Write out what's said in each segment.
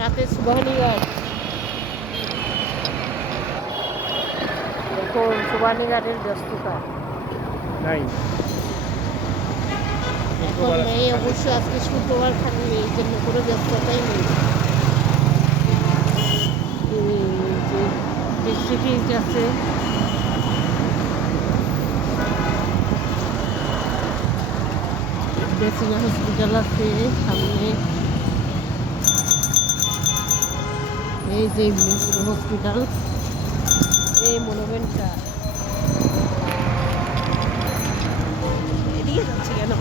রাতে সুবাহানিঘাট এখন সুবাহানিঘাটের ব্যস্ততা। নাই। এখন নেই অবশ্য আজকে শুক্রবার খালি এই জন্য কোনো ব্যস্ততাই নেই। এই যে ডিস্ট্রিক্ট আছে। বেসিনা হসপিটাল আছে সামনে। এই যে হসপিটাল এই মনুমেন্টটা। এদিকে যাচ্ছে কেন?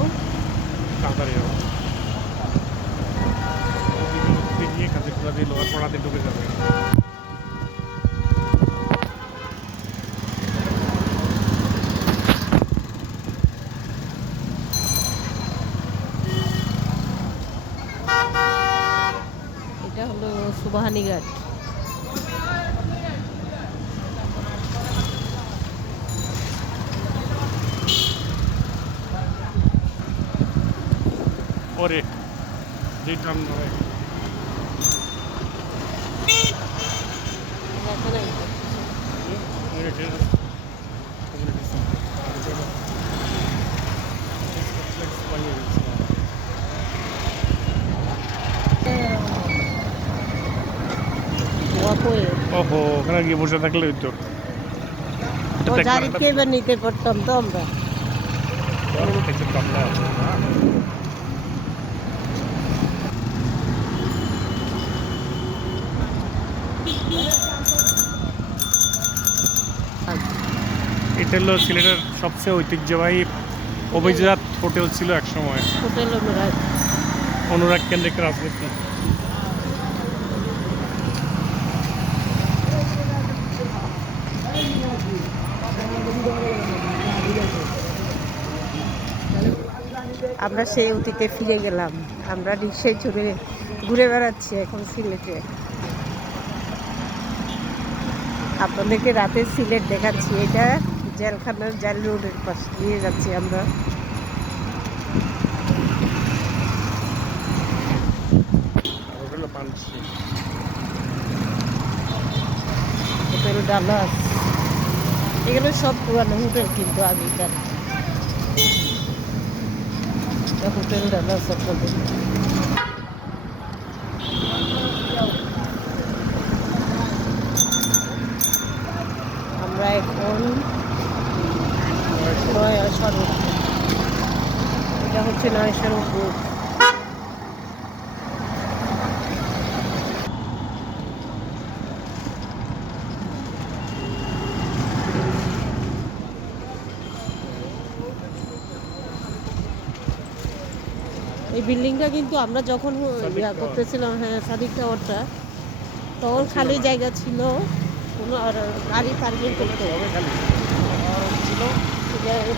এটা হলো সুবাহানি ঘাট। পরে রিটার্ন ওয়াকওয়ে ওহো ওখানে গিয়ে বসে থাকলে তো জারিকে এবার নিতে পারতাম তো আমরা। এটা হলো সিলেটের সবচেয়ে ঐতিহ্যবাহী অভিজাত হোটেল ছিল এক সময়। হোটেল অনুরাগ। অনুরাগ কেন্দ্রিক রাজনীতি। আমরা সেই অতীতে ফিরে গেলাম। আমরা রিক্সায় চড়ে ঘুরে বেড়াচ্ছি এখন সিলেটে। আপনাদেরকে রাতে সিলেট দেখাচ্ছি। এটা জেলখানার জেল রোডের পাশে দিয়ে যাচ্ছি আমরা। ডালাস। এগুলো সব পুরানো হোটেল কিন্তু আগেকার। হোটেল দাদা আমরা এখন নয়া সড়ক এটা হচ্ছে নয়া সড়ক এই বিল্ডিংটা কিন্তু আমরা যখন ইয়া করতেছিলাম হ্যাঁ সাদিক টাওয়ারটা তখন খালি জায়গা ছিল কোনো আর গাড়ি পার্কিং করতে হবে। খালি।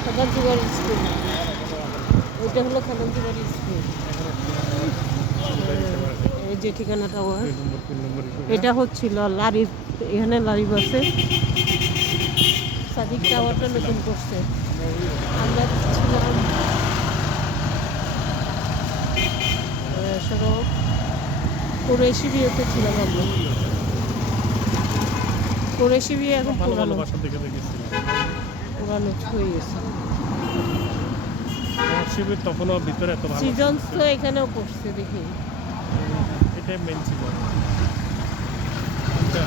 Khadan sugar school. ওইটা হলো খাদান স্কুল। এই যে ঠিকানা টাওয়ার নম্বর এটা হচ্ছিল লারি এখানে লারি বাসে। সাদিক টাওয়ারটা নতুন করছে। আমরা ছিলাম সড়ক কুরেশি বিয়েতে ছিলাম আমরা। কুরেশি বিয়ে এখন পুরানো। পুরানো হয়ে গেছে। শিবির তখনও ভিতরে এত ভালো সিজনস তো এখানেও পড়ছে দেখি। এটাই মেন ছিল। আচ্ছা,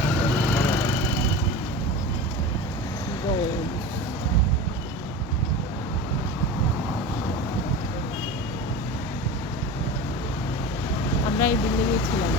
আমরা এই বিল্ডিংয়ে ছিলাম।